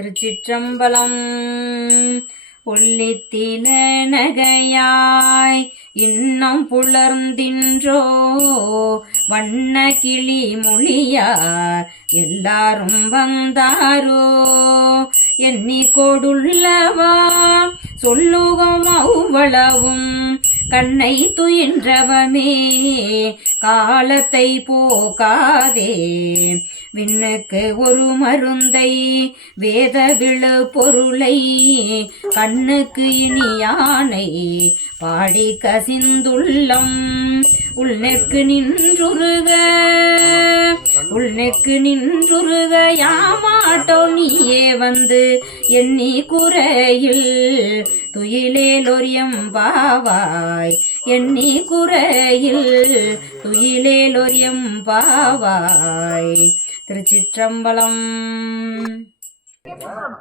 திருச்சிற்றம்பலம். உள்ளித்தில நகையாய் இன்னம் புலர்ந்தின்றோ வண்ண கிளி மொழியார் எல்லாரும் வந்தாரோ எண்ணி கொடுள்ளவா சொல்லுவோம் அவ்வளவும் கண்ணை துயின்றவமே காலத்தை போகாதே விண்ணுக்கு ஒரு மருந்தை வேத விழு பொருளை கண்ணுக்கு இனியானை பாடி கசிந்துள்ளம். உள்நெக்கு நின்றுருக உள்நெக்கு நின்றுருக யாமாட்டோ நீயே வந்து எண்ணி குறையில். துயிலேலொரியம் பாவாய் எண்ணி குறையில். துயிலேலொரியம் பாவாய் திருச்சிற்றம்பலம்.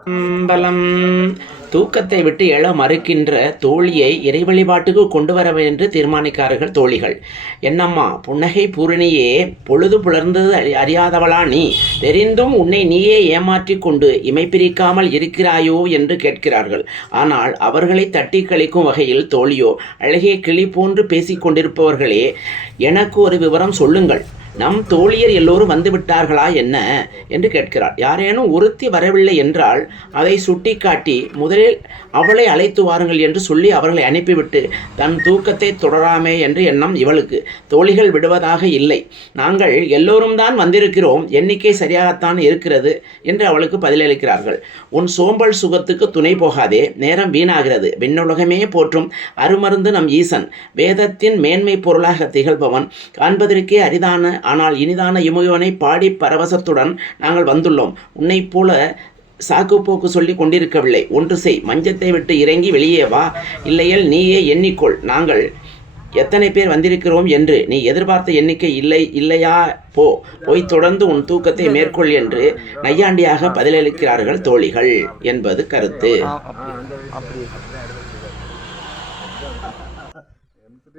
அம்பலம் தூக்கத்தை விட்டு எழ மறுக்கின்ற தோழியை இறை வழிபாட்டுக்கு கொண்டு வர என்று தீர்மானிக்கார்கள் தோழிகள். என்னம்மா புன்னகை பூரணியே பொழுது புலர்ந்தது அறி- அறியாதவளா நீ? தெரிந்தும் உன்னை நீயே ஏமாற்றிக் கொண்டு இமை பிரிக்காமல் இருக்கிறாயோ என்று கேட்கிறார்கள். ஆனால் அவர்களை தட்டி கழிக்கும் வகையில் தோழியோ அழகிய கிளி போன்று பேசிக் கொண்டிருப்பவர்களே எனக்கு ஒரு விவரம் சொல்லுங்கள். நம் தோழியர் எல்லோரும் வந்து விட்டார்களா என்ன? என்று கேட்கிறார். யாரேனும் ஒருத்தி வரவில்லை என்றால் அதை சுட்டிக்காட்டி முதலில் அவளை அழைத்து வாருங்கள் என்று சொல்லி அவர்களை அனுப்பிவிட்டு தன் தூக்கத்தை தொடராமே என்று எண்ணம் இவளுக்கு. தோழிகள் விடுவதாக இல்லை. நாங்கள் எல்லோரும் தான் வந்திருக்கிறோம். எண்ணிக்கை சரியாகத்தான் இருக்கிறது என்று அவளுக்கு பதிலளிக்கிறார்கள். உன் சோம்பல் சுகத்துக்கு துணை போகாதே. நேரம் வீணாகிறது. விண்ணுலகமே போற்றும் அருமருந்து நம் ஈசன். வேதத்தின் மேன்மை பொருளாக திகழ்பவன். காண்பதற்கே அரிதான ஆனால் இனிதான இமுகவனை பாடி பரவசத்துடன் நாங்கள் வந்துள்ளோம். உன்னைப் போல சாக்கு போக்கு சொல்லி கொண்டிருக்கவில்லை. ஒன்று செய். மஞ்சத்தை விட்டு இறங்கி வெளியே வா. இல்லையேல் நீயே எண்ணிக்கொள். நாங்கள் எத்தனை பேர் வந்திருக்கிறோம் என்று நீ எதிர்பார்த்த எண்ணிக்கை இல்லை இல்லையா? போ. போய் தொடர்ந்து உன் தூக்கத்தை மேற்கொள் என்று நையாண்டியாக பதிலளிக்கிறார்கள் தோழிகள் என்பது கருத்து.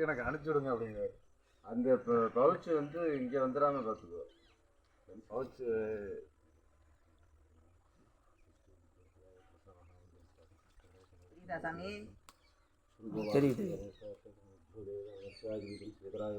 எனக்கு அனுப்பிச்சி விடுங்க அப்படிங்கிறாரு. அந்த இப்போ பவுச்சு வந்து இங்கே வந்துடாமல் பார்த்துக்கோ பவுச்சு தெரியுது பிரசாத